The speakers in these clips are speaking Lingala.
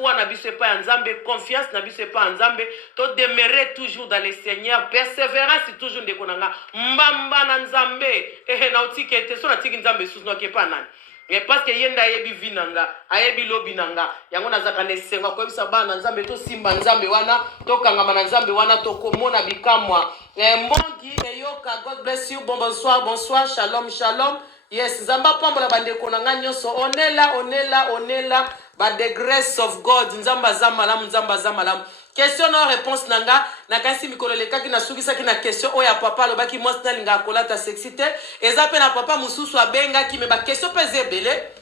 foi na biso pas nzambe, confiance na biso pas nzambe, to demeurer toujours dans le Seigneur, persévérance toujours de konanga, mbamba na nzambe, na otike te so na tiki nzambe sous no ke pa nani. Mais parce que yenda ayebi vinanga, ayebi lobi nanga, yango nazaka nesenga ko bisa bana nzambe to simba nzambe wana, to kangama na nzambe wana to komona bikamwa. Mongi eyoka, God bless you, bonsoir, bonsoir, shalom, shalom. Yes, nzamba pambola bandeko nanga nyonso, onela, by the grace of God, nzamba zamalam, nzamba zamalam. Question non réponse nanga, na kansi mikolo leka ki na sukisa ki na question oya papa lobaki mwasi na linga kolata sexité, eza pe na papa mususu abenga ki me ba question pe zebele.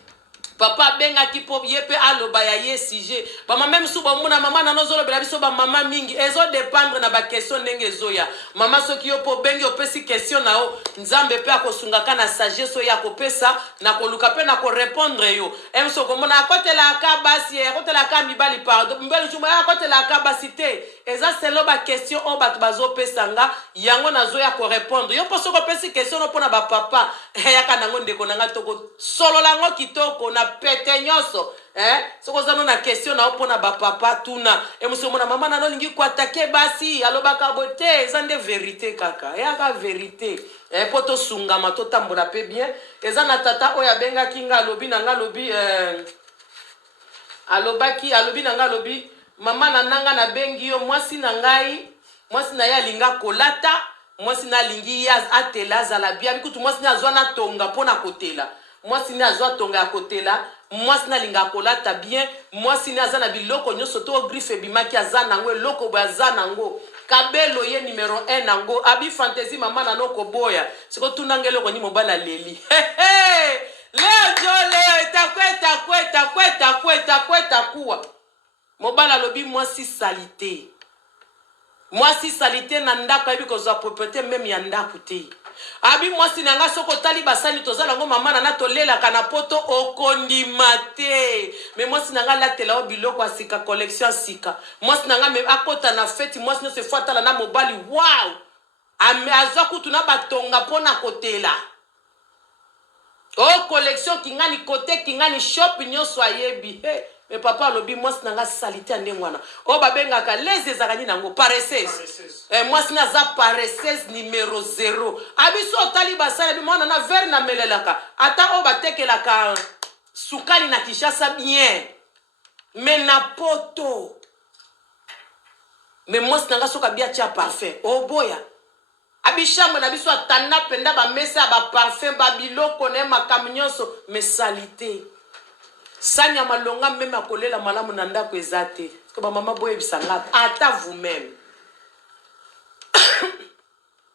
Papa benga ki po yepe aloba ya ye sujet. Ba mama msu ba muna mama na nozolo bela biso ba mama mingi ezo dépendre na ba question ndenge zoya. Mama soki yo po bengi opesi question na o nzambe pe akosungaka na sagesse oya kopesa na koluka pe na ko répondre yo. Emso komona akotela ka basi akotela ka mibali pardon. Mbele chuma akotela ka basi te. Eza selo ba question o bat bazo pesanga yango na zoya ko répondre. Yo poso ko pesi question no pona ba papa yaka nango ndeko nanga toko solo lango kitoko na pete nyoso soko zano na question na opona ba papa tuna emuso mona mama na lingi ko attaquer basi alobaka bote eza nde vérité kaka yaka vérité poto sungama to tambola pe bien eza na tata oya benga kinga lobi na nga lobi alobaki alobi na nga lobi mama na nanga na bengi yo mwasi na ngai mwasi na ya linga kolata mwasi na lingi ya atela zala bia bikutu mwasi na zwana tonga pona kotela mwasi na zwa tonga kotela mwasi na linga kolata bien mwasi na zana biloko nyoso to griffe bimaki azana ngo loko bazana ngo kabelo ye numéro 1 nango abi fantasy mama na noko boya siko tunangelo ko ni mobala leli leo jo leo itakweta kuwa mobala lobi mwasi salite na ndako ebi ko za propriété même ya ndako te abi mwasi nanga soko tali basani tozala ngo mama na tolela kana poto okondima te me mwasi nanga latela o biloko asika collection asika mwasi nanga me akota na feti mwasi no se fatala na mobali wow ame azwa kutu na batonga pona kotela o collection kingani kote kingani shop nyonso ayebi mais papa lobi mwasi nanga salite ndengwana o babengaka les ezakani nango paresseuse mwasi na za paresseuse numéro 0 abiso tali basala bi mwana na verre na melelaka ata o batekelaka sukali na Kishasa bien mais na poto mais mwasi nanga soka bia tia parfum o boya abishamwe na biso atanda penda ba mesa ba parfum ba biloko ne makamnyonso mais salite Sanya malonga même akolela malamu na ndako ezate. Parce que maman boye bisanga ata vous-même.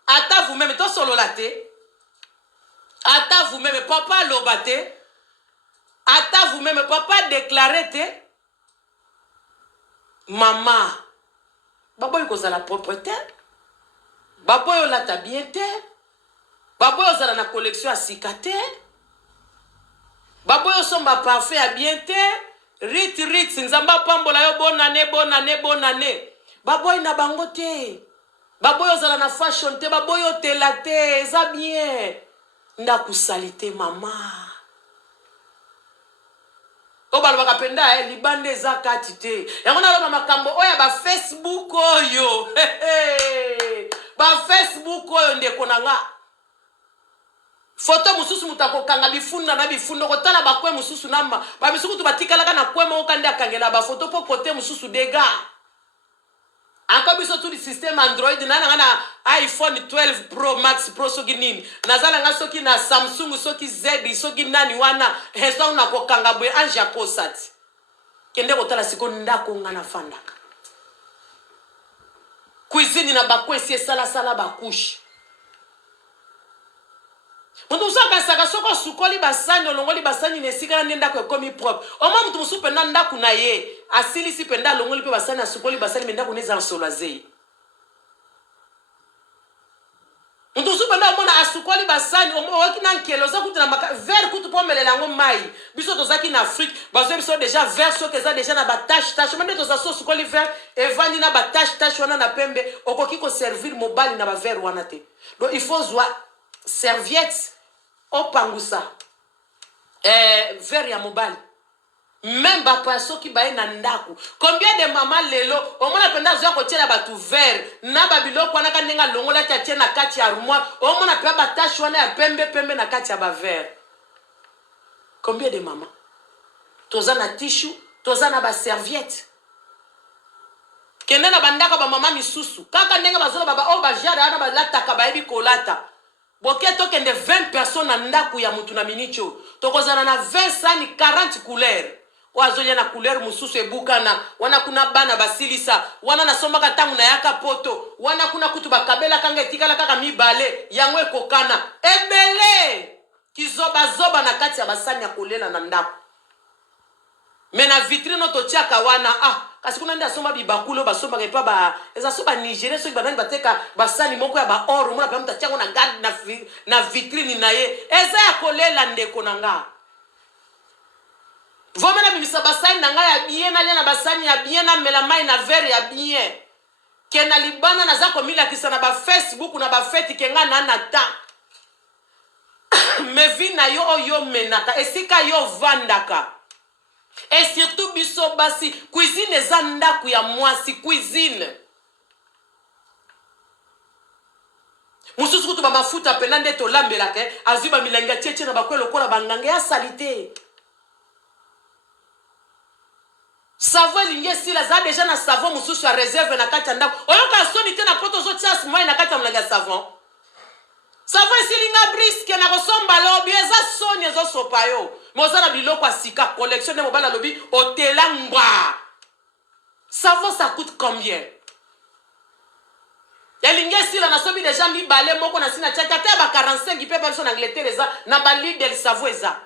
Ata vous-même to solo laté. Ata vous-même papa lobate. Ata vous-même papa déclaré te. Maman. Baboy ko la propreté. Baboy la ta bien te. Baboy ozala na collection à sikate. Baboyo somba parfait à bien te rit nzamba pambola yo bonne année baboy na bango te baboyo zala na fashion te baboyo te la te eza bien ndaku salite mama o balobaka penda libande eza kati te yango naloba makambo oyo ba Facebook oyo ba Facebook oyo ndeko nanga Foto mususu mutako kanga bifunda na bifundo ko tala bakwe mususu namba ba bisuku tu batikala na kwema okande akangela ba foto po kote mususu dega Ako biso tu di système Android na iPhone 12 Pro Max Pro soki nini nazala nga soki na Samsung soki Z soki nani wana heso na ko kanga bwe anja ko sati kende ko tala siko ndako ngana fandaka cuisine na bakwe si sala bakushi Mutu saka saka soko sukoli basani olongoli basani nesika nenda ko komi propre. Oma mutu musu penda ndaku na ye. Asili si penda longoli pe basani asukoli basani menda ko neza nsolaze. Mutu musu penda omona asukoli basani omo kina nkelo za kutu na maka ver kutu pomelela ngo mai. Biso tozaki na Afrique, bazo biso déjà ver so keza déjà na ba tache mende to za so sukoli ver evandi na ba tache wana na pembe okoki ko servir mobile na ba ver wana te. Donc il faut zwa serviette opangusa verre ya mobile même bapa soki baye na ndaku. Combien de maman lelo omona penda zo ko tiela batu vert na babiloko wana kandenga longola tia na kati ya armoire omona pe ba tache wana ya pembe na kati ya ba vert. Combien de maman toza na tissue, toza na ba serviette. Kende na bandaka ba mama misusu kaka ndenga bazola baba o ba jara na ba lataka ba ebi kolata. Boketo kende 20 personnes na ndaku ya mutu na minicho. Tokozana na 20 sani 40 couleurs. Wazolia na couleur mususu ebukana. Wana kuna bana basilisa. Wana na somba katangu na yaka poto. Wana kuna kutu bakabela kanga etikala kaka mibale. Yango ekokana. Ebele! Kizoba na kati ya basani ya kolela na ndaku. Mena vitrine totiaka wana kasi kuna nda soma bibakulo basomba kepa ba eza soba Nigeria so banani bateka basani moko ya ba or mona pamta tiango na garde na vitrine na ye eza ya kolela ndeko nanga vomena bimisa basani nanga ya bien na na basani ya bien na melamai na verre ya bien kena libana na zako mila kisa na ba Facebook na ba fete kenga na ta mevina yo oyo menaka esika yo vandaka. Et surtout biso basi cuisine eza ndaku ya mwasi cuisine. Mususu kutu ba mafuta pena nde to lambela ke azuba milanga tchetche na bakwelo kola banganga ya salite. Savon linge sila za déjà na savon mususu ya réserve na kati ndaku. Oyoka soni te na poto zo chas moi na kati mlanga savon. Savon silinga briske na kosomba lobi eza soni ezo sopayo. Mozana biloko asika collection de mobile lobby hotelangwa. Savon ça coûte combien? Yalinge sila na sobi déjà mi balé moko na sina tchaka te ba 45 ipe ba son Angleterre eza na ba Lidl savon eza.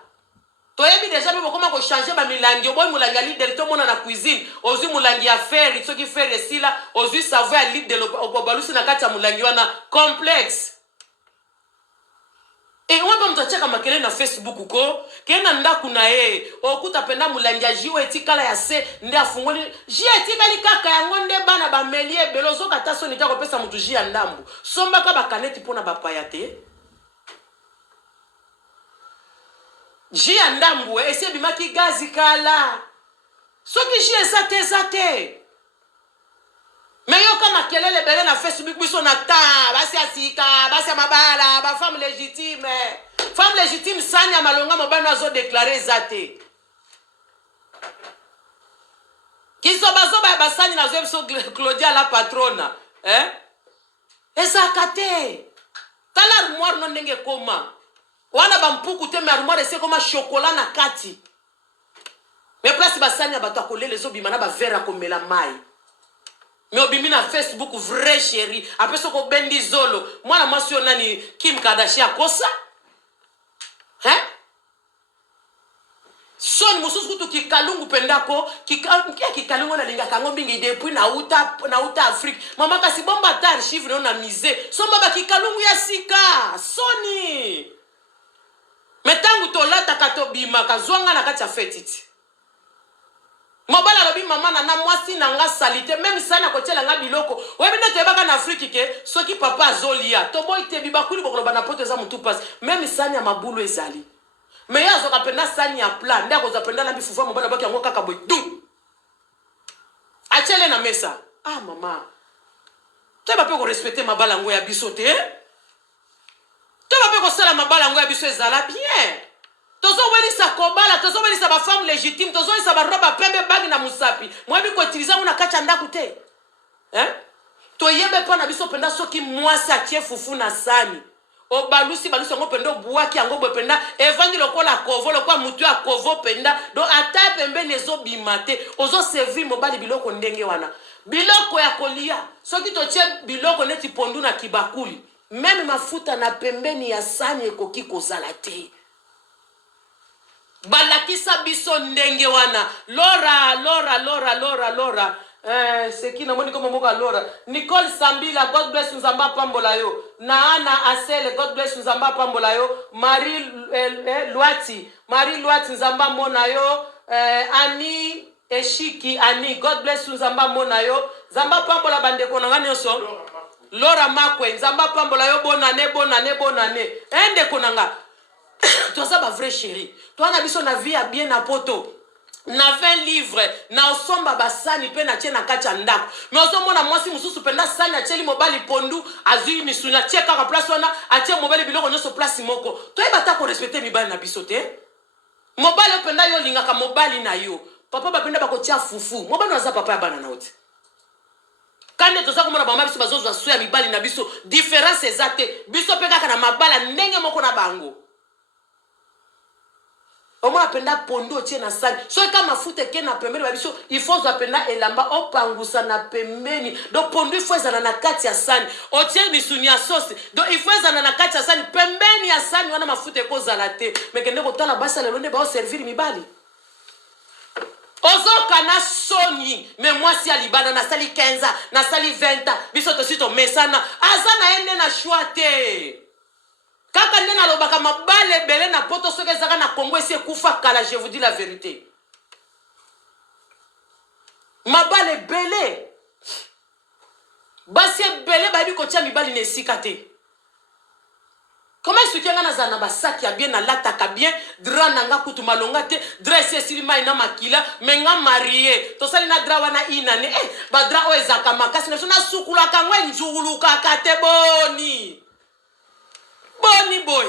Toyebi déjà bi bokoma ko changer ba milangi boy mulangi Lidl to mona na cuisine ozu mulangi ya fer soki fer esila ozu savon ya Lidl obalusi na kati ya mulangi wana complexe. Et on va me dire makele na Facebook ko kena ndaku na ye okuta penda mulanja jiwe etikala ya se nde afungoli ji etikali kaka yango nde bana ba melie belozo kata so nita kopesa mutu ji ya ndambu somba ka bakaneti pona bapaya te ji ya ndambu ese bimaki gazi kala soki ji ezate mais yo kama kelele bele na Facebook biso na ta basi asika basi mabala ba femme légitime sanya malonga mobana zo déclarer zate kiso bazoba basani na zo biso Claudia la patrona esa kate tala armoire no ndenge koma wana bampuku te me armoire ese koma chocolat na kati mais place basani bato akolele zo bimana ba verre akomela mai. Mais obimi na Facebook vrai chéri après ce ko bendi zolo moi la mention nani Kim Kardashian kosa son mususu kutu kikalungu pendako kikalungu na linga kango bingi depuis na uta Afrique mama kasi bomba ta archive na mise so baba kikalungu ya sika soni metangu to lata kato bima kazwanga na kati ya fetiti. Mobala lobi mama na mwasi na nga salite même sana ko tela nga biloko webi nete baka na Afrique ke soki papa azolia to boy te bibakuli bokolo bana poto za mutu pass même sani ya mabulu ezali mais yazo kapenda sani ya plan ndako za penda na bifufa mobala baki yango kaka boy dum achele na mesa mama te ba pe ko respecter mabala ngo ya biso te ba pe ko sala mabala ngo ya biso ezala bien. Tozo weli sa kobala, tozo weli sa ba femme légitime, tozo weli sa ba roba pembe bagi na musapi. Mwebi ko utiliza una kacha ndaku te. To yebe pa na biso penda soki mwasi atie fufu na sani. O balusi ngo penda buaki yango bo penda evandi lokola kovo lokwa mutu ya kovo penda do ata pembe nezo bimate ozo servir mobali biloko ndenge wana. Biloko ya kolia soki to tie biloko neti pondu na kibakuli. Même mafuta na pembeni ya sani ekoki kozala te. Balakisa biso ndenge wana Laura c'est qui na moni comme moka Laura Nicole Sambila God bless nzamba pambola yo Naana Asele God bless nzamba pambola yo Marie Luati nzamba mona yo Ani Eshiki Ani God bless nzamba mona yo nzamba pambola bandeko na ngani yoso Laura Makwe nzamba pambola yo bonane ende konanga. Toi ça ba vrai chéri. Toi na biso na vie à bien na poto. na 20 livres na osomba basani pe na tie na kati ya ndako me ozomona mwasi mosusu penda sani atieli mobali pondu azwi misuni atie kaka place wana atie mobali biloko nyonso place moko toyeba ta korespecte mibali na biso te mobali openda yo olingaka mobali na yo papa bapenda bakotia fufu mobali aza papa ya bana na yo te kande toza komona bamama biso bazozwa so ya mibali na biso différence eza te biso mpe kaka na mabala ndenge moko na bango Omo apenda pondo tie na sali. So kama mafuta ke na pembeni ba biso, il faut apenda elamba opangusa na pembeni. Donc pondo il faut ezana na kati ya sani. O tie misuni ya sauce. Donc il faut ezana na kati ya sani pembeni ya sani wana mafuta ko zala te. Mais kende ko tala basa lelo ne ba o servir mibali. Ozo kana soni, mais moi si alibana na sali 15 ans, na sali 20 ans, biso to sito mesana, azana ende na choite. Kaka nena lobaka mabale belé na poto soke zaka na Congo esi kufa kala, je vous dis la vérité. Mabale belé. Basi belé ba bi ko tia mibali ne sikate. Comment est-ce que ngana zana ba sac ya bien na lataka bien dra nanga kutu malonga te dra esi mai na makila menga marié to sali na dra wana inane ba dra o ezaka makasi na sukula ka ngwe nzulu ka kate boni boy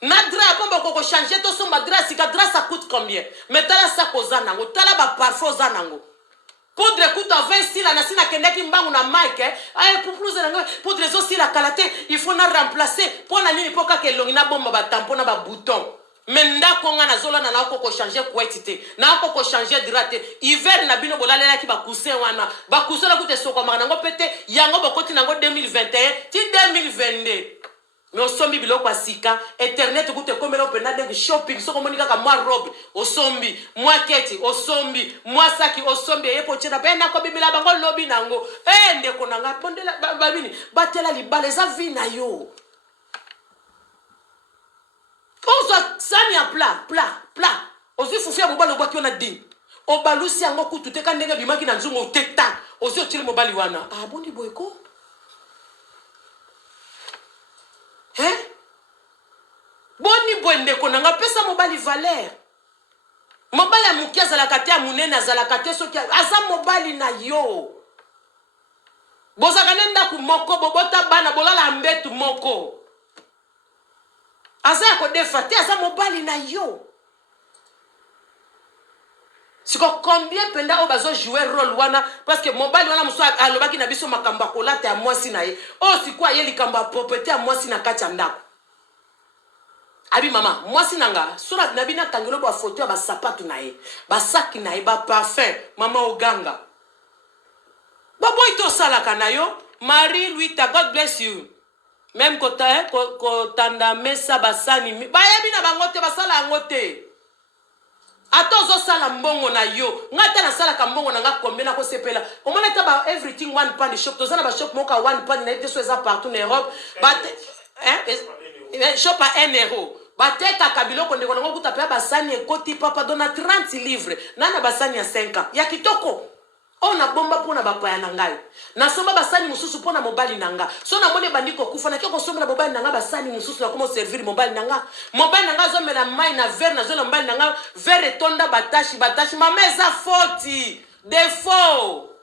na dra pomba ko changer to somba dra sika dra ça coûte combien mais tala ça koza nango tala ba parfum za nango poudre coûte 20 sila na sina kendeki mbangu na mic pour plus nango poudre zo sila kalate il faut na remplacer pour na nini poka ke longi na bomba ba tampon na ba bouton mais ndako nga na zola na ko changer quantité na ko changer drate hiver na bino bolalela ki ba coussin wana ba coussin na coûte soko maka nango pete yango bokoti nango 2021 ti 2022 mais osombi biloko asika internet coûte comme là opena de shopping soko monika ka moi robe osombi moi keti osombi moi saki osombi yepo tshena pena ko bibila bango lobi nango ndeko nanga pondela babini batela libala za vina yo Oza sani ya plat. Ozi fufia mobali obaki wana ding. Obalusi yango kutu teka ndenge bimaki na nzungu oteta. Ozi otili mobali wana. Bondi boyko? Boni boende konanga pesa mobali valeur. Mobali ya mukia zalaka te ya munene azalaka te soki aza mobali na yo. Bozaka nenda ku moko bobota bana bolala mbetu moko. Aza ko defate aza mobali na yo. Siko combien penda obazo jouer rôle wana parce que mobali wana muso alobaki na biso makamba kolata ya mwasi na ye. Sikwa ye likamba propriété ya mwasi na kati ya ndako. Abi mama, mwasi nanga sura na bina tangelo ba photo ba sapatu na ye. Ba saki na ye ba parfum, mama oganga. Ba boy to sala kana yo. Marie Louita, God bless you. Même ko tanda mesa basani bayebi na bangote basala ngote atozo sala mbongo na yo ngata na sala ka mbongo na nga kombena ko sepela omona ta ba everything one pound shop tozana ba shop moka one pound na ite so eza partout en Europe shop à 1 euro bateka kabiloko ndeko ngo kutapea basani ekoti papa dona 30 livres nana basani ya 5 ans ya kitoko on a bomba pona bapaya na ngai na somba basani mususu pona mobali nanga so na mone bandiko kufa na kiko somba mobali nanga basani mususu na komo servir mobali nanga zo mela mai na verre na zo na mobali nanga verre tonda batashi mama eza foti défaut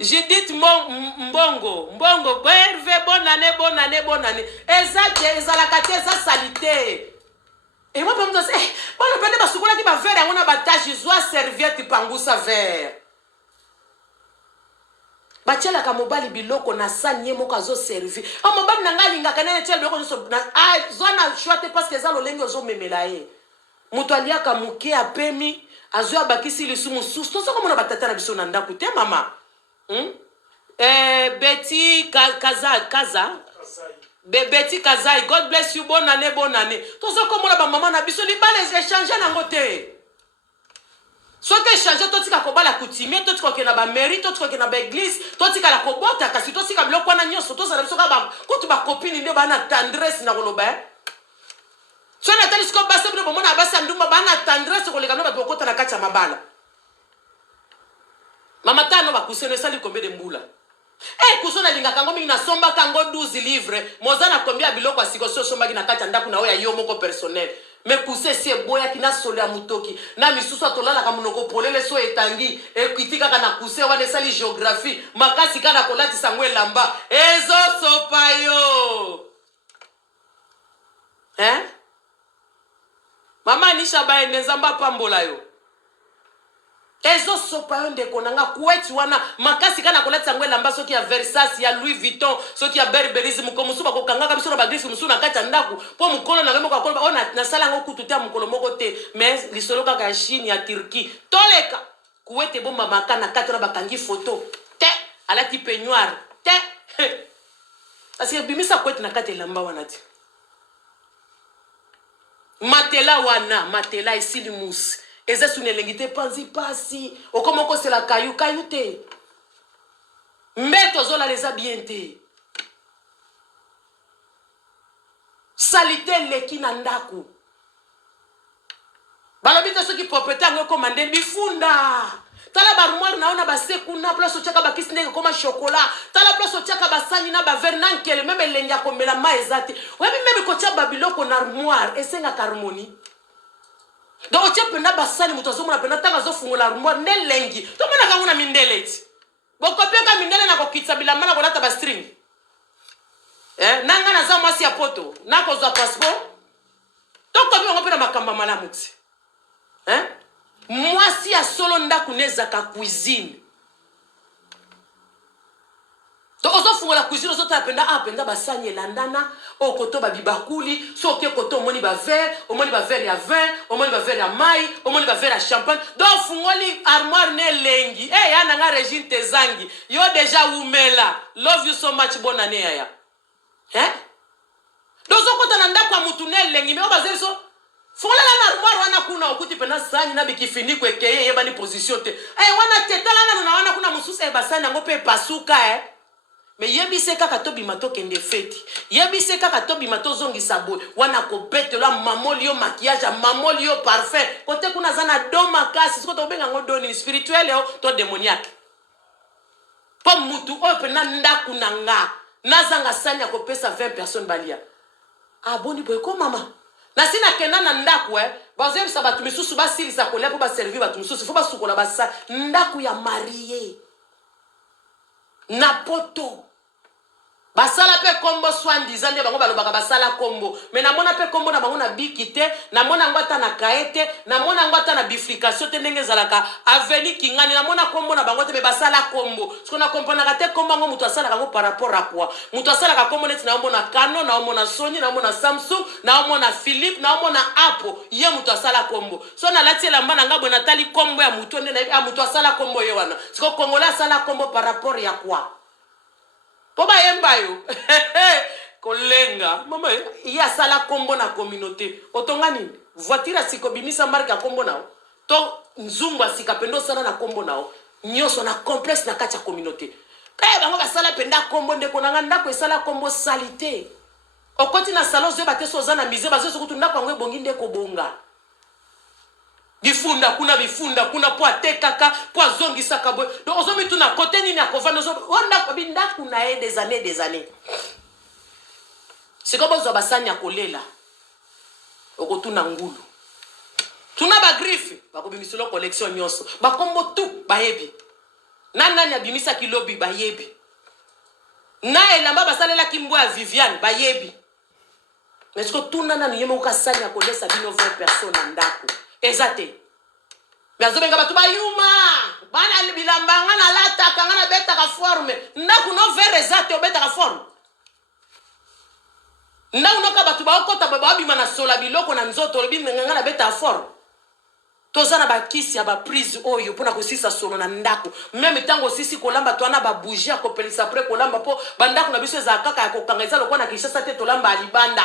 Judith mbongo berve bonne année eza la kate eza salité. Et moi, je me dis, bon, le père de Basoukoula qui va faire un abattage, je dois servir tu pangousa verre. Bachela ka mobali biloko na sanye moka zo servi. Mobali na ngali nga kanene tshela biloko zo na zona choite parce que za lolengo zo memela ye. Muto aliaka muke apemi azwa bakisi lisumu susu. To soko mona batata na biso na ndaku te mama. Betty Kaza Betty Kazai, God bless you, bonne année. Tout ça comme on a maman na biso li balé échanger na ngote. Soit que échanger tout tika ko bala coutumier, tout ko ke na ba mairie, tout ko ke na ba église, tout tika la ko bota kasi tout tika biloko na nyoso, tout ça na biso ka ba ko tu ba copine nde ba na tendresse na koloba. Soit na tali sko basa bino bomona basa ndumba ba na tendresse ko le kana ba kokota na kati ya mabala. Mama tano ba kusene sali kombe de mbula. kusona linga kango mingi na somba kango 12 livres mozana kombia biloko asiko so somba kina kati ndaku na oya yo moko personnel me kuse si boya kina solo ya mutoki na misusu atolala ka munoko polele so etangi ekitika kana kuse wana sali géographie makasi kana kolati sangwe lamba ezo sopayo mama nisha bae nzamba pambola yo ezo sopayo ndeko nanga kuweti wana makasi kana kolati sangwe lamba soki ya Versace ya Louis Vuitton soki ya Burberry mukomusu bakokanga biso na bagrife musu na kati ndaku po mukolo na ngemo kwa ona na sala ngo kututa mukolo moko te mais lisolo kaka ya Chine ya Turquie toleka kuwete bomba makana kati na bakangi photo te alati peignoir te asi bimisa kuwete na kati lamba wana ti matela wana matela isili musi eza sunelengite panzi pasi okomoko c'est la caillou te mbeto zola les bien te salite leki na ndaku balobite soki propriétaire ngo commandé bifunda tala barmoire naona baseku na place ochaka bakisi ndenge koma chocolat tala place ochaka basani na baverre na nkele meme lengi akomela ma ezati webi meme kocha babiloko na armoire esenga harmonie donc tu peux na basani muto zo mona pena tanga zo fungola armoire ne lengi to mona ka ngona mindele ti bokopia ka mindele na kokitsa bilamba na kolata ba string nanga na za mwasi ya poto na kozwa passeport to kopia ngopena makamba malamu ti mwasi ya solo ndaku nezaka cuisine to ozo fungola cuisine ozo tapenda apenda basani elandana okoto babibakuli soki koto omoni ba verre ya vin omoni ba verre ya mai omoni ba verre ya champagne do fungoli armoire ne lengi yana nga Regine Tezangi yo déjà umela love you so much bonne année yaya dozo kota na ndako ya mutu ne lengi me obaze so fungola na armoire wana kuna okuti pena sani na bikifini kwekeye yeba ni position te wana tetala na wana kuna mususu basani yango pe pasuka mais yebise kaka to bimato kende feti yebise kaka to bimato zongi sabo wana ko betela mamolio maquillage mamolio parfum kote kuna zana do makasi siko to benga ngo ni spirituel o to démoniaque po mutu o pena ndaku nanga nazanga sanya ko pesa 20 personnes balia aboni boy ko mama na sina kena na ndaku bazo bisa batu misusu basili sa kolia po ba servir batu misusu fo basukola basa ndaku ya marié na poto basala pe kombo soi-disant nde bango balobaka basala kombo mais namona pe kombo na bango na bikite namona ngwata na kaete namona ngwata na bifrication te ndenge zalaka aveni kingani namona kombo na bango te me basala kombo siko na comprendre te kombo ngo mutu asala kango par rapport à quoi mutu asala ka kombo neti na omona Canon na omona Sony na omona Samsung na omona Philippe na omona Apple ye mutu asala kombo so na lati elamba na ngabwe natali kombo ya mutu nde na mutu asala kombo ye wana siko kongola asala kombo par rapport ya quoi Poba yemba yo. Kolenga. Mama, iya sala kombo na communauté. Otonga nini? Voiture siko bimisa marka kombo nao. To nzumba sika pendo sala na kombo nao. Nyoso na complexe na kati ya communauté. Kaya bango basala penda kombo ndeko nanga ndako esala kombo salité. Okoti na salon zo bate soza na mize bazo sokutu ndako ngwe bongi ndeko bonga. Bifunda kuna po atekaka po azongisa kabwe donc ozomi tuna côté nini akovana zo onda ko binda kuna des années c'est comme zo basanya kolela okotuna ngulu tuna ba griffe bakobimisolo collection nyonso bakombo tout bayebi nani abimisa kilobi bayebi na elamba basalela kimbo ya Viviane bayebi mais ce que tuna nani yemo kasanya kolesa bino 20 personnes ndako ezate Biazo benga batu bayuma bana bilambanga na lata kanga na beta ka forme ndaku no verre ezate obeta ka forme na unoka batu ba okota baba bima na sola biloko na nzoto lobi nganga na beta forme tozana ba kisi ya ba prise oyo pona ko sisa solo na ndako même tango sisi kolamba twana ba bougie ko pelisa après kolamba po bandako na biso za kaka ya kokanga lokwa na kishasa te tolamba alibanda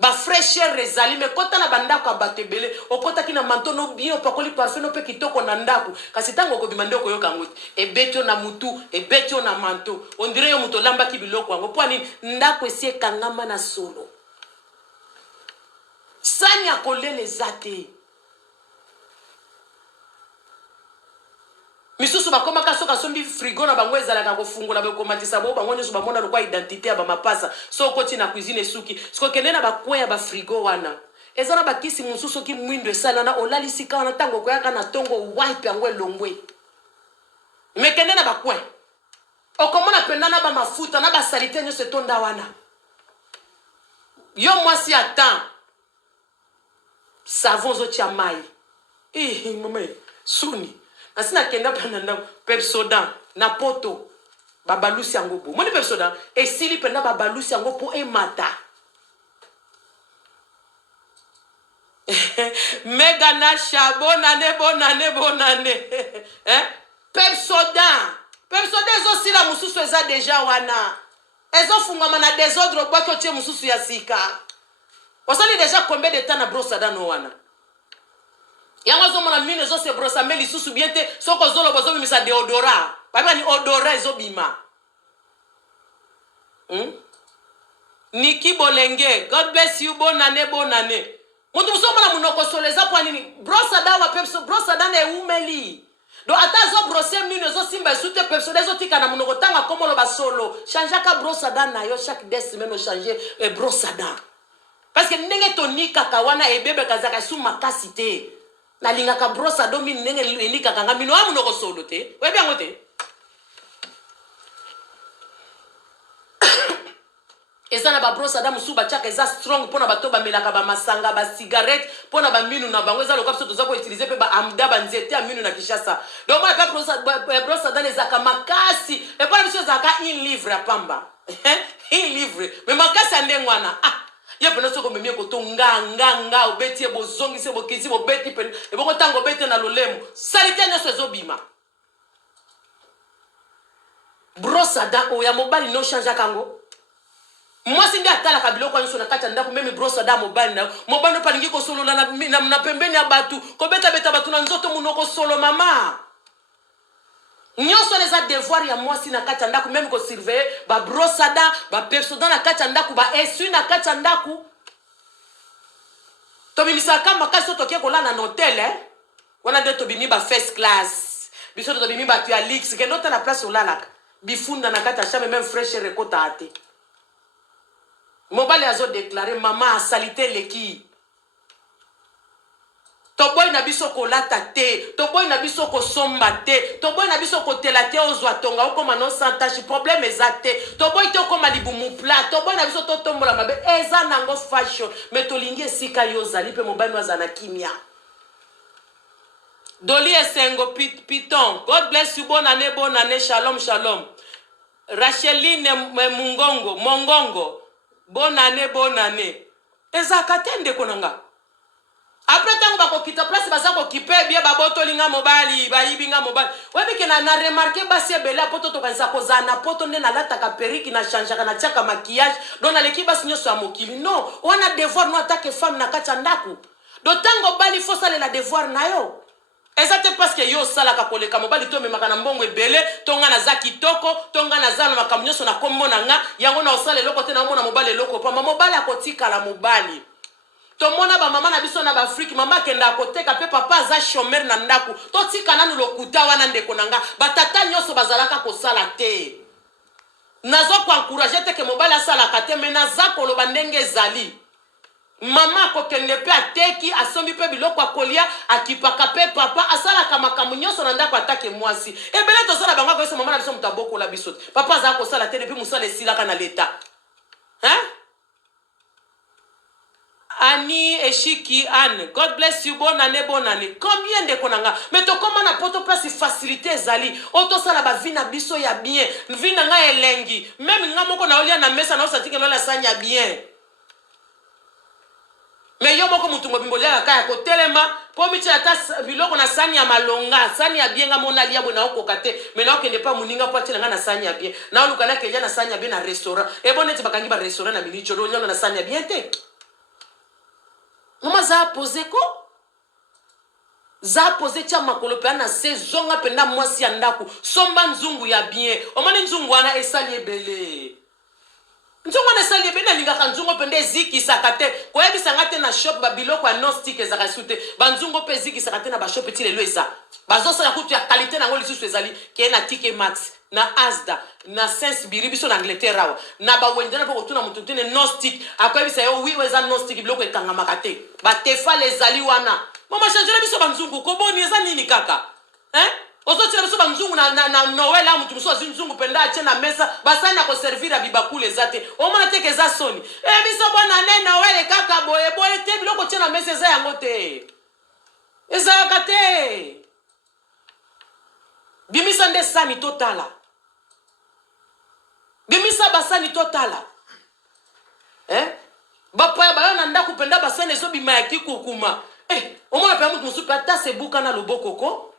ba fraîcheur rezali me kota na bandako abatebele okota kina mantono bio pakoli parfum no pe kitoko na ndako kasi tango ko bimande ko yoka nguti ebetio na mutu ebetio na manto on dirait yo muto lamba ki biloko ngo pwani ndako esie kangama na solo sanya kolele zate misusu bakoma kasoka sombi frigo na bango ezalaka kofungola bakomatisa bo bango nyoso bamona lokwa identité ya bamapasa so koti na cuisine suki siko kende na bakweya ba frigo wana ezana bakisi mususu ki mwindo esala na olalisika wana tango koyaka na tongo wipe yango elongwe mekende na bakwe okomona penda na bamafuta na basalite nyoso etonda wana yo mwasi atan savon zotia mai mame suni asina kenda pananda Pepsodent na poto babalusi yango bo moni Pepsodent esili penda babalusi yango po emata mega nasha bonane Pepsodent ezo sila mususu eza deja wana ezo fungama na désordre bwako tie mususu ya sika osali deja combien de temps na Brossada no wana yango zo mona mine zo se brosa meli susu bien te soko zolo bozo bimisa deodora baba ni odora ezo bima Niki Bolenge, God bless you, bonane. Muntu musoma munoko soleza kwa nini? Brossada wa Pepso, Brossada ne umeli. Do ata zo brose mine zo simba sute Pepso dezo tika na munoko tanga komolo basolo. Changeaka Brossada na yo chaque 10 semaines changer Brossada. Parce que ndenge tonika kawana ebebe kazaka su makasite. Na lingaka Brossada mi ndenge enika kanga mino wa munoko solo te. Webi angote. Ezana ba Brossada musu ba chaka eza strong pona bato ba melaka ba masanga ba cigarette pona ba minu na bango eza lokapso toza ko utiliser pe ba amda ba nzete ya minu na Kishasa. Donc moi pa Brossada les aka makasi e pona biso zaka 1 livre ya pamba. 1 livre. Mais makasi andengwana. Ye pena soko memie ko to nga obeti e bozongi se bokizi bobeti pe e boko tango beti na lolemo. Salite nyoso ezobima. Brossada o ya mobile no change kango. Moi si ndi atala kabilo kwa nyoso na kata ndako meme Brossada mobile na mobile no palingi ko solo na pembeni ya batu ko beta batu na nzoto munoko solo mama nyoso les a devoir ya moi si na kata ndako meme ko surveiller ba Brossada ba Pepsodent na kata ndako ba esu na kata ndako to bimisa kama kaso tokie ko la na hotel wana de to bimi ba first class biso to bimi ba tu ya lix ke nota na place olalaka bifunda na kata chambre même fraîche rekota ate. Mobile azo déclaré maman a salité leki. Toboy na biso ko lata te, toboy na biso ko somba te, toboy na biso ko telate ozwa tonga oko manon santashi problème ezate. Toboy te ko malibu mupla, toboy na biso to tombola mabe eza nango fashion, mais tolingi esika yo zali pe mobile no azana kimia. Doli esengo piton. God bless you, bonne année, shalom. Racheline Mongongo. Bonne année. Eza katende konanga. Après tango bako kita place basa ko kipe bia baboto linga mobali, bayibinga mobali. Webi ke na remarquer basi bela poto to kanisa ko zana poto ne na lata ka periki na changeaka na tiaka maquillage. Don na leki basi nyoso ya mokili. Non, on a devoir no attaque femme na kacha ndaku. Do tango bali faut sale la devoir na yo. Ezate parce que yo sala ka koleka mobali to memaka na mbongo ebele tonga na zaki toko tonga na zana makamnyoso na komona nga yango na osale loko te na mona mobali loko pa mobali akotika la mobali to mona ba mama na biso na ba Afrique mama kenda akoteka pe papa za chômeur na ndaku to tika nanu lokuta wana ndeko nanga batata nyoso bazalaka ko sala te nazo ko encourager te ke mobali asala ka te menaza ko loba ndenge zali. Mama ko kende pe ateki asombi pe biloko akolia akipaka pe papa asala kama kamunyoso na ndako atake mwasi ebele to sala bango ko mama na biso mutaboko la biso papa za ko sala te depuis musala esila na leta Annie Eshiki Anne, God bless you, bonne année. Combien de konanga? Mais to comment na poto place facilité zali. Oto sala ba vina biso ya bien. Vina nga elengi. Même nga moko na olia na mesa na osatike lola sanya bien. Mais yo moko mutu ngobimbolia kaya ko telema po michi ata biloko na sani ya malonga sani ya bien nga mona lia bona okokate mais na okende pa muninga po atela nga na sani ya bien na olukana kenya na sani ya bien na restaurant e boneti bakangi ba restaurant na minicho do nyona na sani ya bien te mama za poser ko za poser tia makolo pe na saison nga penda mwasi ya ndaku somba nzungu ya bien omani nzungu wana esali ebele nzungu na sali bena linga kanzungu pende ziki sakate ko yebisa ngate na shop ba biloko ya non stick ezaka sute ba nzungu pe ziki sakate na ba shop ti lelo eza bazosa ya kutu ya qualité nango lisusu ezali ke na Tike Max na Asda na Sainsbury biso na Angleterre awa na bawendana po kotuna mutu tene nostik akoyebisa yo oui weza nostik biloko ekangamaka te batefa ezali wana mama changer biso banzungu koboni eza nini kaka ozotila biso banzungu na Noël amutu biso azi nzungu penda atie na mesa basani na koservir ya bibakule eza te omona teke eza soni biso bona ne Noël kaka boye boye te biloko tie na mesa eza yango te ezalaka te bimisa nde sani totala bimisa basani totala bapaya bayo na ndako penda basani ezobima ya kikukuma omona pe mutu musu pe atase buka na lobokoko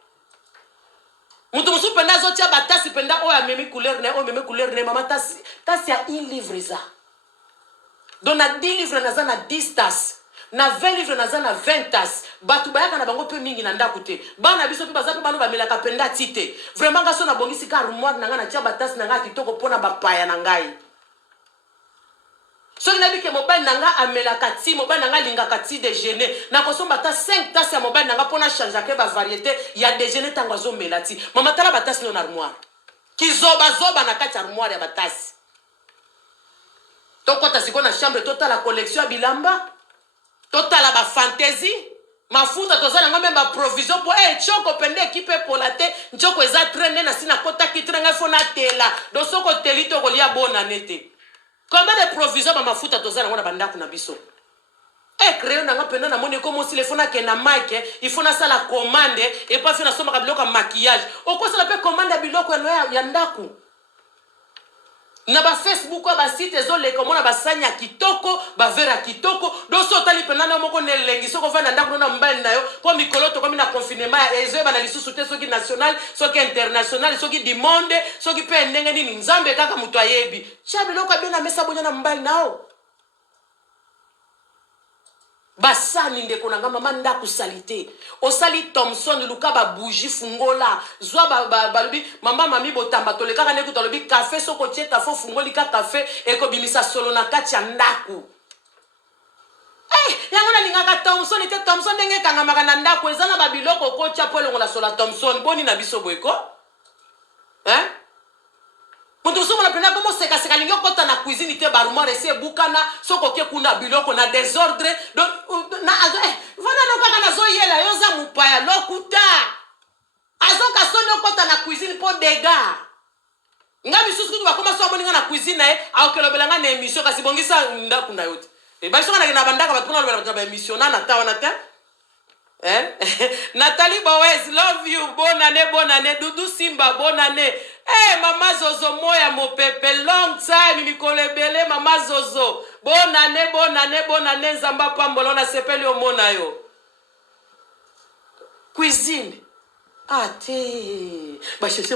mutu musu penda azotia batasi penda oyo amemi couleur ne mama tasi ya 1 livre za donc na 10 livre naza na 10 tas na 20 livre naza na 20 tas batu bayaka na bango pe mingi na ndako te bana biso pe baza pe bano bamelaka penda tite vraiment ngaso na bongisi ka armoire na nga na tia batasi na nga kitoko pona bapaya na ngai soki nabi ke mobali na nga amelaka ti mobali na nga lingaka ti déjeuner na kosomba ta 5 tas ya mobali na nga pona changer ke ba variété ya déjeuner tango azomela ti mama tala batasi no na armoire kizoba na kati armoire ya batasi tokota siko na chambre totala collection ya bilamba totala ba fantasy mafuta tozala ngombe ba provision po choko pende equipe pola te njoko eza traîner na sina kota kitrenga fona tela do soko telito ko lia bona nete combien de provision ba mafuta tozala ngona bandako na biso créer na ngapenda na moni comme si le fona ke na mic il faut na sala commande et pas faire soma ka biloko maquillage okosa pe commande biloko ya ndako na ba Facebook ba site ezole komona basanya kitoko ba vera kitoko doso tali penana moko nelengi soko vana ndako na mbali nayo po mikolo to komi na confinement ezo ba na lisusu te soki national soki international soki du monde soki pe ndenge nini nzambe kaka mutu ayebi chabi loko bena mesa bonya na mbali nao basani ndeko na ngamba manda kusalite osali Thomson luka ba bougie fungola zwa balubi mama mami botamba tolekaka ne kutalobi café soko tie kafo fungoli ka café eko bimisa solo na kati ya ndaku yango na lingaka Thomson ite Thomson ndenge kangamaka na ndaku ezana ba biloko ko tia pole ngola sola Thomson boni na biso boyeko Mutu somo na pena komo seka lingo kota na cuisine te barumore se bukana soko ke kuna biloko na désordre donc na azo vana no kaka na zo yela yoza mupaya lokuta azo kasono kota na cuisine po dega ngabi susu kutu bakoma so moninga na cuisine aokelobelanga na émission kasi bongisa ndaku na yote ba so na bandaka batuna lobela ba émission na tawana te Nathalie Bowes, love you, bonne année, Doudou Simba, bonne année. Mama Zozo, moya mo pepe, long time, Mikole Bele, Mama Zozo, bonne année, Zamba Pambolo, na sepeli o mona yo. Cuisine. Basheshe,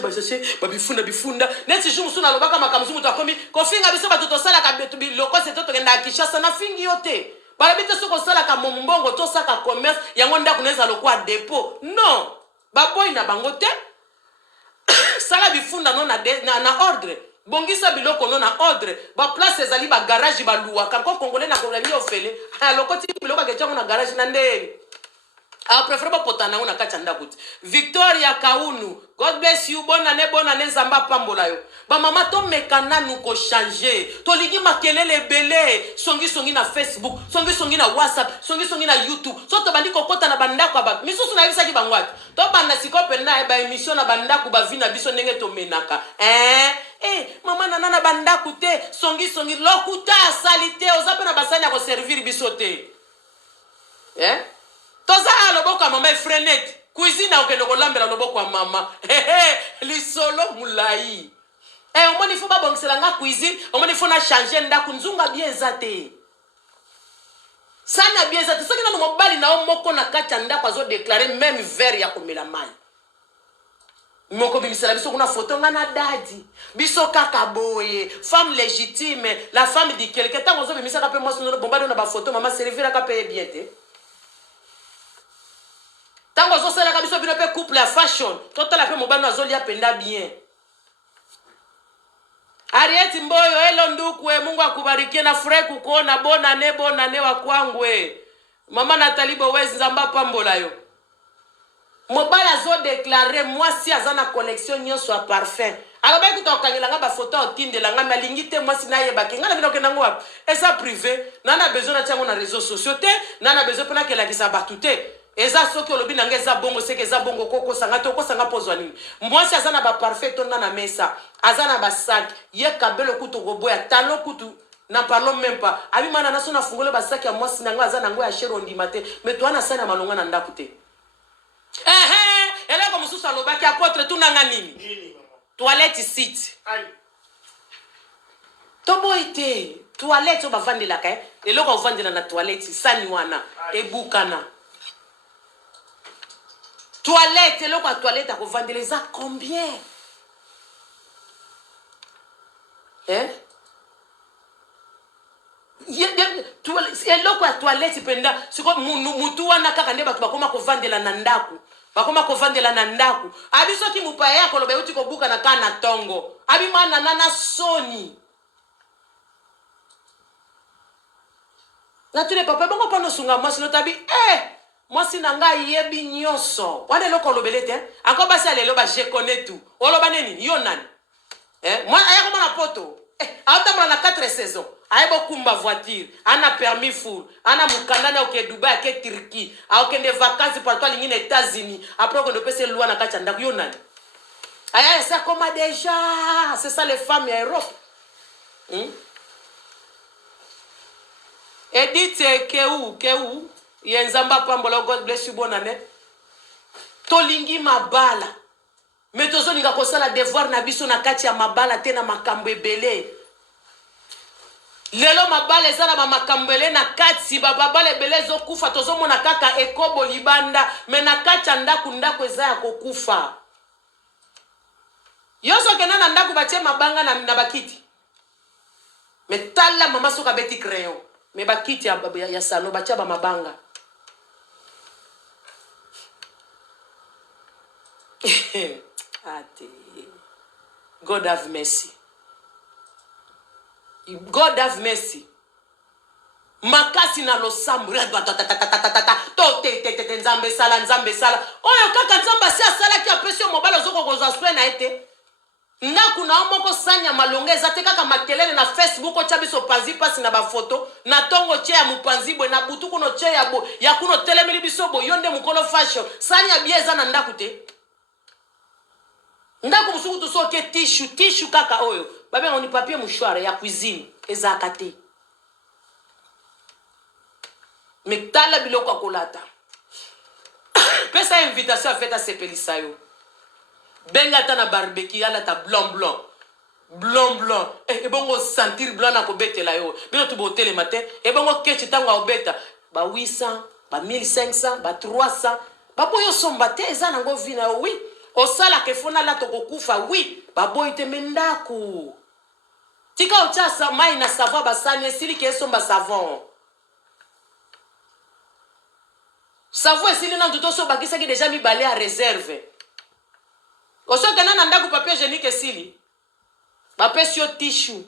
bifunda. Neti jumu suna lobaka makamzumu takomi, kofinga biso batuto sala kabetubi, loko se toto genda Kishasa na fingi yote. Balabite soko sala ka mombongo to saka commerce yango ndako neza lokwa dépôt non baboy na bangote sala bifunda no na ordre bongisa biloko no na ordre ba place ezali ba garage ba luwa ka congolais na kolani ofele lokoti biloko ke chango na garage na ndenge préfère ba potana una kacha ndakuti Victoria Kaunu God bless you bonne année Zamba Pambola yo ba mama to mekana nu ko changer to ligi makelele belé songi na Facebook songi na WhatsApp songi na YouTube so to bandi kokota na bandako ba misusu na bisa ki bangwati to banda sikope na ba émission na bandako ba vina biso ndenge to menaka mama nana bandako te songi lokuta salite ozape na basanya ko servir biso te toza loboko mama efrenet cuisine okende kolambela loboko mama lisolo mulai omoni fo babongisela nga cuisine omoni fo na changer ndaku nzunga bien zate sana bien zate soki na mobali na moko na kati ndaku azo déclarer même verre ya komela mai moko bimisela biso kuna photo nga na dadi biso kaka boye femme légitime la femme di quelqu'un tango zo bimisa ka pe moi sono bombado na ba photo mama servira ka pe bien te tango zo sala ka biso bino pe couple ya fashion totala pe mobano azolia penda bien Arieti Mboyo elo ndukwe Mungu akubarikie na furahi kukuona bonne année wa kwangu mama Nathalie Bowes Zamba Pambola yo mobali azo déclaré moi si azana collection nyonso ya parfum alors écoute okangela nga photo otindela nga malingi te moi si nayeba ke nga na bino kendango wapi eza privé nana besoin na tiango na réseaux sociaux te nana besoin pona ke la kisa batu te eza soki olobi nanga eza bongo seke eza bongo koko sanga to kosanga pozwa nini moi si azana ba parfait to na mesa azana ba sac ye kabelo kutu roboya talon kutu na parlons même pas abi mana na sona fungole ba sac ya moi si nanga azana ngo ya shero ndima te mais to ana sana malonga na ndaku te eloko mosusu alobaki apôtre tunanga nini toilette site toboyi te toilette oyo bavandelaka eloko ovandela na toilette sani wana ebukana toilette eloko ya toilette akovandela eza combien eloko ya toilette penda siko mutu wana kaka nde bato bakoma kovandela na ndaku bakoma kovandela na ndaku abi soki mupaya yako loba uti kobuka na kana tongo abi mana nana soni na tule papa bongo pano sunga mwasi no tabi mwasi na ngai yebi nyonso wana eloko lobelete encore basi alelo ba je connais tout oloba neni yo nani moi aya koma na poto aotambola na 4 saisons ayebo kumba voiture ana permis full ana mukandana oke Dubai ke Turquie aokende vacances partout alingi na États-Unis après on pese loi na kati ndako yo nani aya ça comme déjà c'est ça les femmes en Europe Edith keu yenzamba pambola God bless you bonane tolingi mabala mais tozolinga kosala devoir na biso na kati ya mabala te na makambo ebele lelo mabala ezala ba makambo ele na kati bababala ebele ezokufa tozomona kaka ekobo libanda me na kati ya ndako eza ya kokufa yoso kena na ndako batie mabanga na bakiti me tala mama soka beti crayon me bakiti ya salo batia ba mabanga ate God have mercy. God have mercy. Makasi na losambu to te nzambe sala oyo kaka nzamba si asala ki apesi mobala zoko kozwa swe na ete ndaku na omoko sanya malonga ezate kaka makelele na Facebook ocha biso panzi pasi na ba photo na tongo che ya mupanzi bwe na butu kuno che ya kuno telemeli biso bo yonde mukolo fashion sanya bieza na ndaku te ndaku musuku to soke tissue kaka oyo babe ngoni papier mouchoir ya cuisine ezaka te metala biloko akolata pesa invitation a fait à sepelisa yo benga ta na barbecue ala ta blanc e bongo sentir blanc na kobetela yo bino tu botel matin e bongo kechi tango obeta ba 800 ba 1500 ba 300 ba boyo somba te eza nango vina oui osala ke fona la to kokufa oui ba boy te mendaku tika ochasa mai na savon ba sani esili ke somba savon esili na nduto so bakisa ki déjà mi balé à réserve oso kana na ndaku papier hygiénique esili ba pesio tissue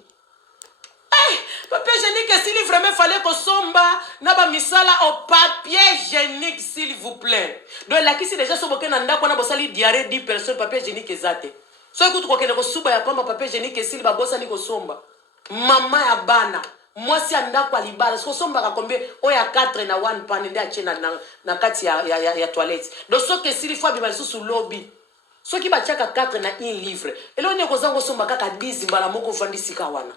papier hygiénique esili vraiment fallait ko somba na ba misala au papier hygiénique s'il vous plaît donc la kisi déjà so bokena ndaku na bosali diarrhée 10 personnes papier hygiénique ezate so ekutu ko kene ko suba ya pamba papier hygiénique esili ba bosa ni ko somba mama ya bana mwasi andako alibala so somba ka combien oya 4 na 1 pan ndia chena na kati ya toilette donc so que s'il faut bima sous lobby so ki ba chaka 4 na 1 livre elo nye ko zango somba kaka 10 mbala moko vandisika wana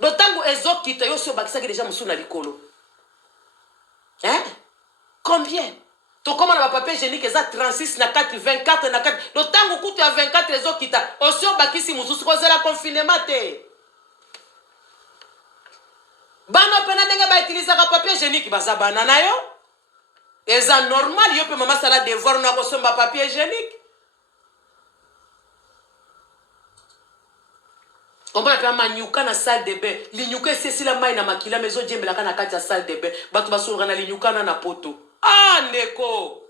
donc tango ezokita yo so bakisa ki déjà musuna likolo combien to koma na papier hygiénique eza 36 na 4 24 na 4 donc tango kutu ya 24 ezokita osio bakisi mususu ko zela confinement te bana pena ndenge ba utiliser ka papier hygiénique baza bana na yo eza normal yo pe mama sala devoir na ko somba papier hygiénique Ombra kama nyuka na salle de bain linyuka sesi la mai na makila mezo jembela kana kati ya salle de bain batu basunga na linyuka na poto ndeko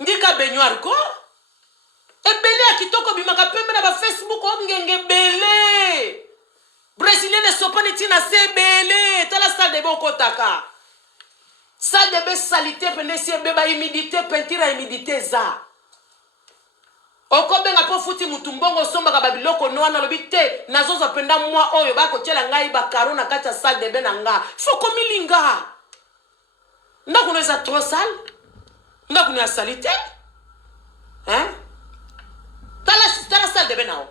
ndika baignoire ko ebele akitoko bimaka pembe na ba Facebook o ngenge bele Brésilien ne sont pas ni tina sebele tala salle de bain okotaka salle de bain salité pende si beba humidité peinture à humidité za okobenga po futi mutumbongo somba ka biloko no na lobite nazoza penda mwa oyo bako tshela ngai ba karo na kati ya salle de bain na nga foko milinga ndako no eza trop sale ndako no ya salite hein tala salle de bain nao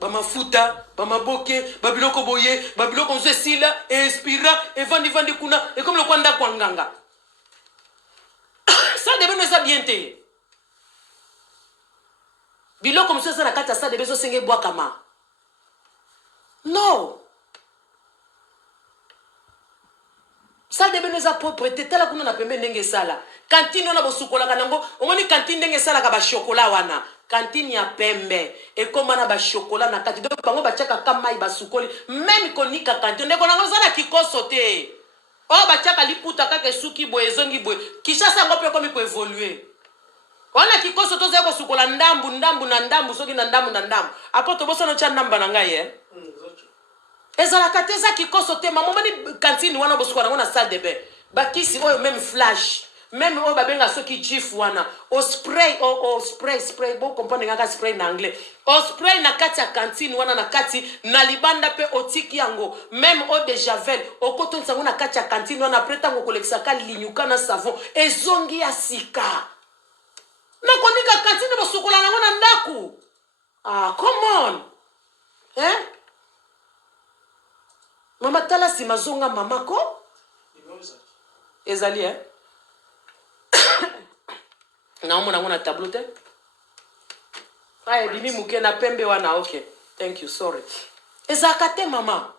ba mafuta ba maboke ba biloko boye ba biloko nzo esila inspira evandi kuna et comme le kwa ndako ya nganga salle de bain no eza bien te biloko monsieur ça na kati ya salle de bain so senge bwakama non salle de bain no eza propre te tala kuna na pembe ndenge esala cantine wana bosukolaka nango omoni cantine ndenge esalaka bashokola wana cantine ya pembe ekoma na bashokola na kati donc bango batiaka ka mai basukoli même konika cantine ndeko nango eza na kikoso te oyo batiaka liputa kaka esuki boye ezongi boye kishasa yango mpe ekomi koevolue wana kikoso toza kosukola ndambu na ndambu soki na ndambu apo tobosana otya ndamba na ngai ezalaka te eza kikoso te mamomani cantine wana bosukola nango na salle de bain bakisi oyo même flash même oyo babenga soki jif wana o spray bo comprendre ngaka spray na anglais o spray na kati ya cantine wana na kati na libanda pe otiki yango même eau de javel okotonisa yango na kati ya cantine wana après tango kolekisaka linyuka na savon ezongi ya sika nakonika cantine bosukola nango na ndaku come on mama tala sima zonga mamako ezali naomona ngo na tableau te bini muke na pembe wana okay thank you sorry ezaka te mama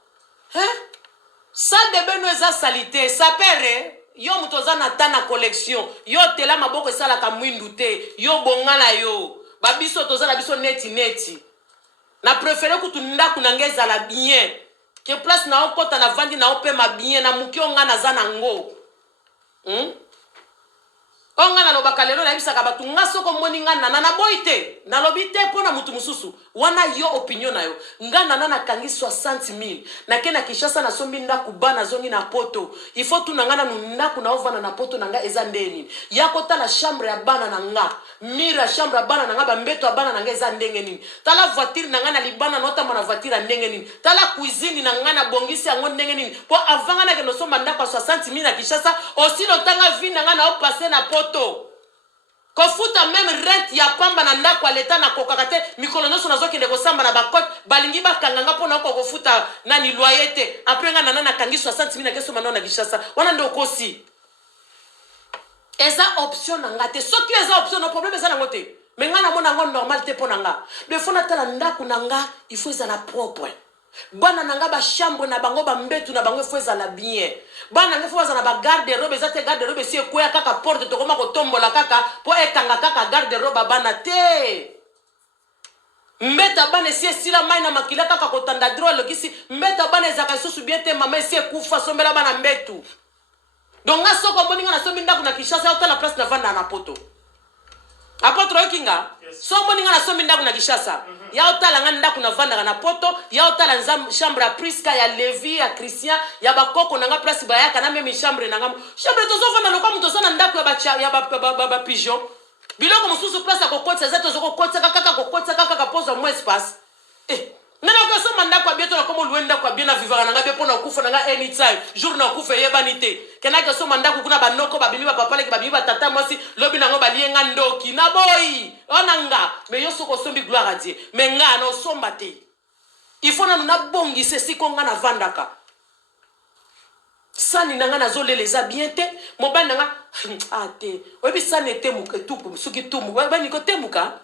salle de bain no eza salite sapere yo muto za na ta na collection yo tela maboko esalaka mwindu te yo bongana yo babiso toza na biso neti na préféré kutu ndaku na ngeza la bien ke place na okota na vandi na opema bien na muke onga na za nango onga na lobaka lelo na bisaka batu nga soko moni nga na boite na lobite pona mutu mususu wana yo opinion na yo nga na kangi 60,000 na kena Kishasa na sombi ndaku bana zongi na poto il faut tu nanga na ndaku na ovana na poto nanga eza ndeni yako tala chambre ya bana na nga mira chambre ya bana na nga bambeto ya bana nanga eza ndenge nini tala voiture na nga na libana nota mona voiture ndenge nini tala cuisine na nga na bongisi yango ndenge nini po avanga na keno somba ndaku 60,000 na Kishasa aussi lotanga vi na nga na opasser na poto kofuta même rent ya pamba na ndako aleta na kokakate mikolo nyonso nazokende kosamba na bakote balingi bakanganga mpona kofuta nani loyer te après nga nana nakangi 60,000 na keso mano na Kishasa wana nde okosi eza option na nga te soki eza option no problème eza nango te mais nga namona ngo normal te mpo na nga mais fo natala ndako na nga il faut ezala propre bana nanga ba chambre na bango ba mbetu na bango faut ezala bien bana nanga faut ezala ba garde robe ezate garde robe si ekoya kaka porte to koma ko tombola kaka po ekanga kaka garde robe bana te mbeta bana si esila mai na makila kaka ko tanda drôle kisi mbeta bana ezaka susu bien te mama si ekufa sombela bana mbetu donc nga soko moninga na sombi ndako na Kishasa ota la place na vanda na poto apôtre okinga so moninga na sombi ndako na Kishasa ya otala nga ndako na vanda na poto ya otala chambre ya Priska ya Levi ya Christian ya bakoko nanga place bayaka na même chambre nanga chambre tozo vanda lokwa muto sana ndako ya ba pigeon biloko mususu place akokotsa zato zokokotsa kaka kokotsa kaka poza mo espace nana ko so manda kwa bieto na komo luenda kwa biena vivara nanga be pona kufa nanga anytime jour na kufa yebani te kena ke so manda ku kuna banoko babimi ba papa leki babimi ba tata mwasi lobi nango balienga ndoki na boy onanga me yo soko sombi gloire à Dieu me nga no somba te il faut na bongi se sikonga na vandaka sani nanga na zoleleza bien te mobali nanga te obi sani te muke tupu suki tumu bani ko temuka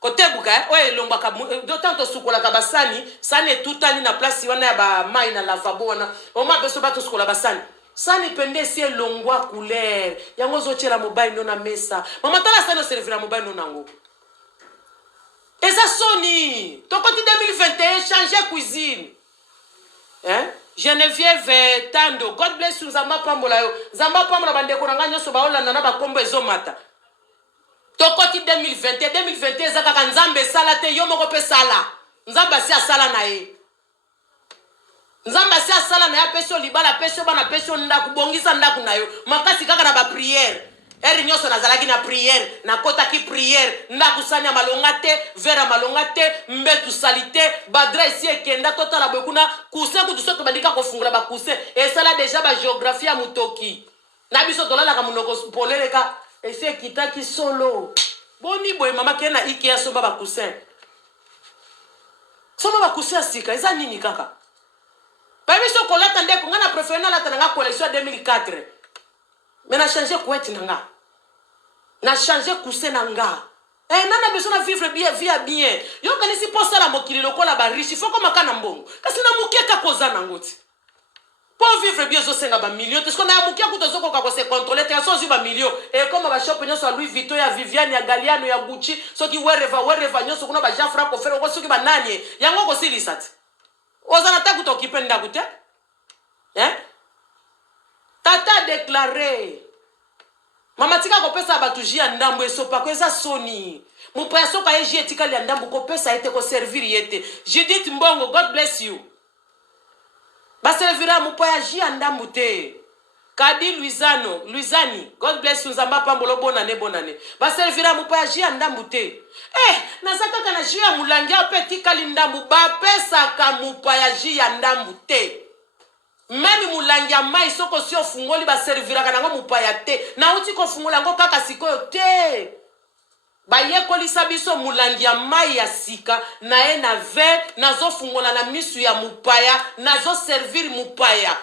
kotebuka oye lombaka d'autant to sukola ka basani sani tutani na place wana ya ba mai na lavabo wana o ma beso bato sukola basani sani pende si longwa couleur yango zochela mobile ndo na mesa mama tala sani servira mobile ndo nango eza soni tokoti 2021 changer cuisine Geneviève Tando God bless you Zamba pambola yo Zamba pambola bandeko nanga nyoso baolanda na bakombo ezomata tokoti 2021 ezaka ka nzambe sala te yo moko pe sala nzamba si asala na ye nzamba si asala na ya peso libala peso bana peso ndaku bongisa ndaku na yo makasi kaka na ba prière eri nyonso nazalaki na priere nakotaki priere ndakusanya malonga te vera malonga te mbetu salite badra esi ekenda totala boye kuna cousin kutu so tobandika kofungula bakousin esala deja bagéographie ya mutoki na biso tolalaka monoko poleleka esi ekitaki solo boni boye mama ke na ikea somba bakousin ya sika eza nini kaka babiso kolata ndeko nga na préféré nalata nanga collection 2004 mais na changé couette nanga na changé coussin nanga nana besoin na vivre bien via bien yo kanisi posala mokili lokola ba riche faut comme kana mbongo kasi na mukeka koza nangoti pour vivre bien zo senga ba million parce qu'on a mukia kuto zoko ka se contrôler te so ba million et comme ba shop nyoso Louis Vuitton ya Viviane ya Galliano ya Gucci soki wereva nyoso kuna ba Jean Franc ko fere ko soki ba nani yango ko silisati ozana ta kuto kipenda kute tata déclaré mama tika ko pesa batuji ya ndambo esopa ko eza soni mupaya soka yeji etikali ya ndambo ko pesa ete ko servir yete Judith Mbongo God bless you baservira mupaya ji ya ndambo te Kadi Luizani God bless you nzamba pambolo bonane baservira mupaya ji ya ndambo te nazaka kana ji ya mulangia pe tikali ndambo ba pesa ka mupaya ji ya ndambo te même mulangia mai soko si ofungoli baservira kana ngo mupaya te na uti ko fungola ngo kaka sikoyo te bayekolisa biso mulangia mai ya sika na e na ve nazo fungola na misu ya mupaya nazo servir mupaya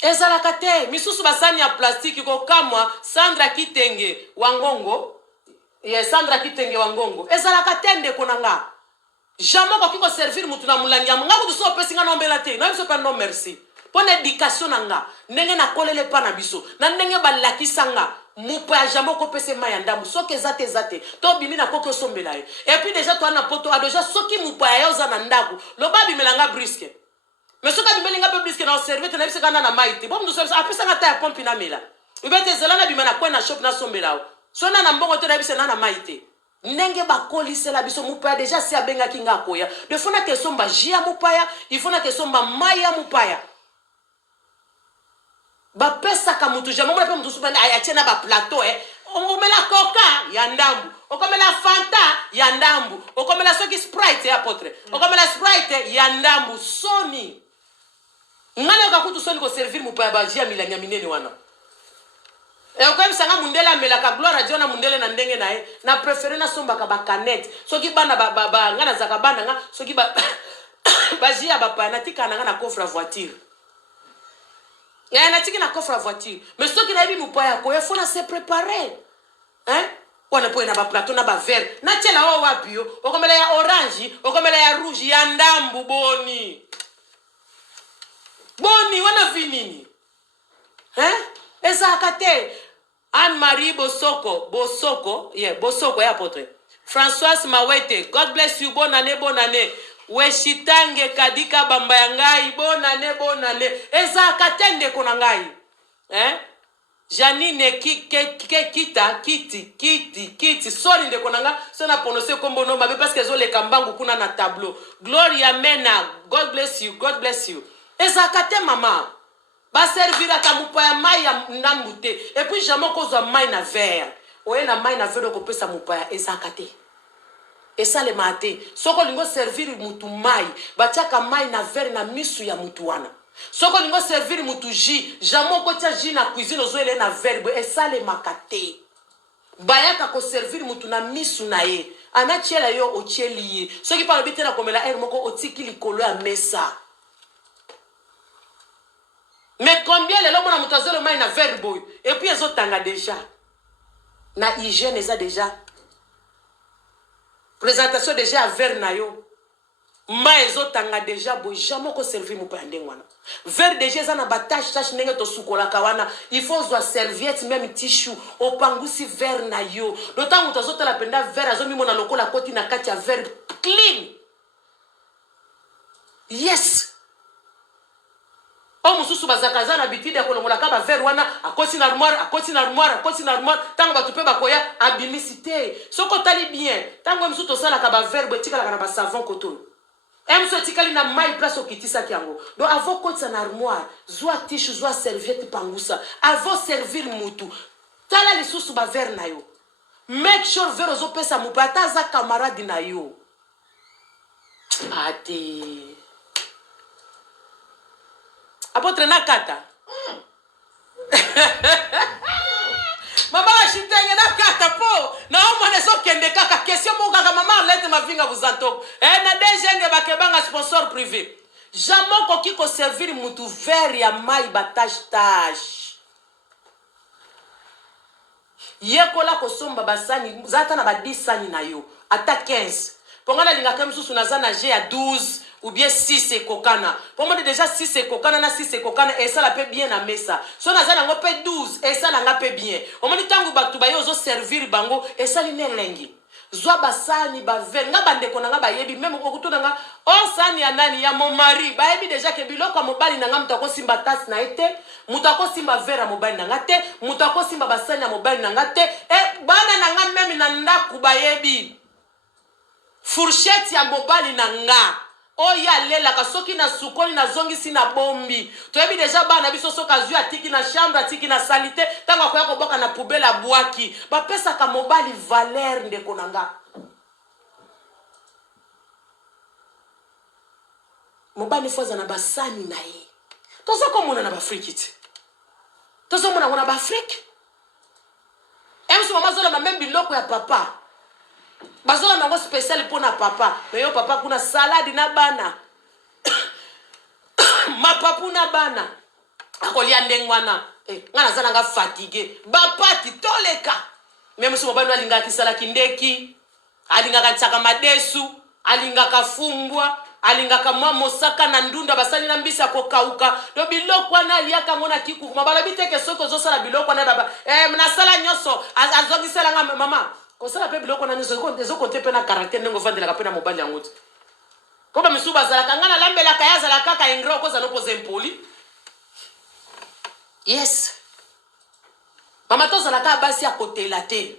ezalaka te misusu basani ya plastique ko kamwa Sandra Kitenge wangongo Sandra Kitenge wangongo ezalaka te ndeko nanga jamais ko kiko servir mutu na mulangia nga kutu so pesinga no mbela te na biso pa no merci pona éducation nanga ndenge na kolele pa na biso na ndenge balakisa nga mupa jamais ko pese maya ndambu soki zate to bimi na koko sombela ye et puis déjà toi na poto a déjà soki mupa ya oza na ndaku lo babi melanga brisque mais soki bimelinga pe brisque na servir te na biso kana na maite bon nous sommes apesa nga ta ya pompe na mela ubete zelana bima na kwa na shop na sombela so na mbongo te na biso na maite ndenge bakolisela biso mupaya déjà si abenga kinga koya de fona ke somba jia mupaya il faut na ke somba maya mupaya ba pesa ka mutu jamais mo na pe mutu subana ayachena ba plateau okomela coca ya ndambu okomela fanta ya ndambu okomela soki sprite ya potre okomela sprite ya ndambu soni ngale ka kutu soni ko servir mupaya ba jia milanya minene wana kwa msanga mundele amelaka gloire Dieu na mundele na ndenge nae na préféré na sombaka ba canette soki bana ba ngana zaka bana nga soki ba bazia ba pana tika na coffre à voiture na tika na coffre à voiture mais soki na bibi mupaya ko il faut na se préparer wana po na ba plateau na ba vert na tela o wapi yo okomela ya orange okomela ya rouge ya ndambu boni wana vinini ezakate Anne-Marie Bosoko ya potre Françoise Mawete God bless you bonne année Weshitange Kadika bamba ya ngai bonne année ezakate ndeko na ngai Janine kiti soni ndeko na nga so na prononcer kombo no mabe parce que zo le kambangu kuna na tableau Gloria Mena God bless you ezakate mama ba servira ka mupaya mai ya ndambu te et puis jamais kozwa mai na verre oye na mai na verre ko pesa mupaya ezakate esale mate soko lingo servir mutu mai batiaka mai na verre na misu ya mutu wana soko lingo servir mutu ji jamais ko tia ji na cuisine ozoele na verre bo esale makate bayaka ko servir mutu na misu na ye anachiela yo ochieli soki pa lobite na komela er moko otiki likolo ya mesa. Mais combien les hommes ont monté le main na verbe et puis ils ont tanga déjà na hygiène ils a déjà présentation déjà à verre na yo ma ils ont tanga déjà bo jamais ko servir mo pa ndengwana verre déjà za na batache ndenge to sukola kawana il faut zo serviette même tissue opangusi verre na yo d'autant que tozo tala penda verre azo mimo na lokola koti na kati ya verre clean yes. Mususu bazakaza na bitide ya kolongola ka ba verre wana akoti na armoire tango batupe bakoya abilicité soko tali bien tango mususu tosala ka ba verre betika la na ba savon koto Emso tikali na mai place okitisa kiango. Donc avant kotsa na armoire, zwa tishu zwa serviette pangusa, avant servir mutu. Tala lisusu ba ver na yo. Make sure ver ozo pesa mupata za camarade na yo. Ati. Apotre na kata. Mama ashitenge na kata po. Na omo nezo kende kaka question mo kaka mama lete mavinga buzanto. Na dejenge bakebanga sponsor privé. Jamais koki ko servir mutu ver ya mai batash. Yekola kosomba basani zata na ba 10 sani na yo. Ata 15. Pongana lingaka msusu nazana je ya 12 ou bien 6 ekokana. Pour moi déjà 6 ekokana na 6 ekokana et ça la peut bien na mesa. So nazana ngo pe 12 et ça na nga pe bien. O moni tangu batu ba yo zo servir bango et ça li nengi. Zwa basani ba ver nga bande ko nga ba yebi même okutuna nga o sani ya nani ya mon mari ba yebi déjà ke biloko mobali na nga mutako simba tas na ete mutako simba vera mobali na nga te mutako simba basani ya mobali na nga te bana na nga meme na ndaku ba yebi fourchette ya mobali na nga oya lela kasoki na sukoni na zongisi na bombi toyebi déjà bana biso soka zui atiki na chambre atiki na salite tango akoya koboka na poubelle abwaki bapesa ka mobali valeur ndeko na nga mobali foza na basani na ye tozo komona na bafriki ti tozo mona na bafriki emso mama zola ba même biloko ya papa bazola nango spécial pour na papa mais yo papa kuna salade na bana ma papu na bana akolia ndengwana ngana zana nga fatigué bapati toleka même si mobali alinga kisala kindeki alinga kantsaka madesu alinga kafumbwa alinga kamwa mosaka na ndunda basali na mbisa ko kauka do biloko wana aliaka ngona kiku mabala biteke soko zo sala biloko na baba na sala nyoso azongi sala nga mama ko sala pe biloko na nyoso ko dezo konte pe na caractère ngo vandela ka pe na mobali yango ko ba misuba zala kangana lambela kaya zala kaka ingro ko za no pose impoli yes mama to zala ka basi a kotela te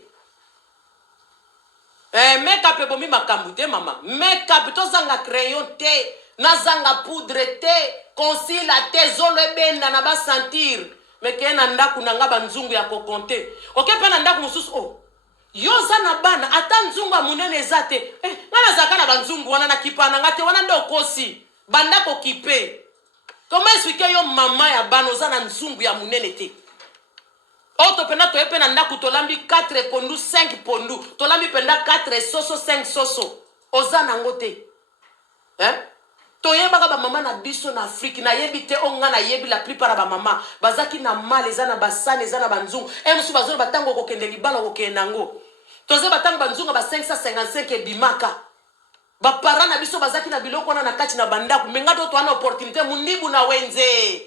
make-up bomi makambu te mama make-up to zanga crayon te na zanga poudre te concealer te zolo ebenda na ba sentir meke na ndaku na nga banzungu ya kokonte okepe na ndaku mususu yo za na bana ata nzungu amunene ezate ngana zaka na banzungu wana na kipana ngate wana ndo kosi banda ko kipe comment expliquer yo mama ya bana za na nzungu ya munene te Oto pena to epena ndaku tolambi 4 pondu 5 pondu tolambi penda 4 soso 5 soso ozana ngote toyeba ba mama na biso na Afrique na yebite onga na yebi la plupart ba mama bazaki na male zana basane zana banzungu musu bazolo batango kokende libala kokenango toze batango banzungu ba 555 ebimaka ba parana biso bazaki na biloko na kati na bandaku mengato to ana opportunité mundibu na wenze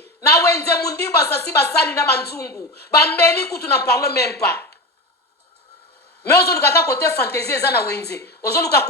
mundibu asasi basali na banzungu bambeli kutu na parle même pas mais ozoluka ka côté fantaisie za na wenze ozoluka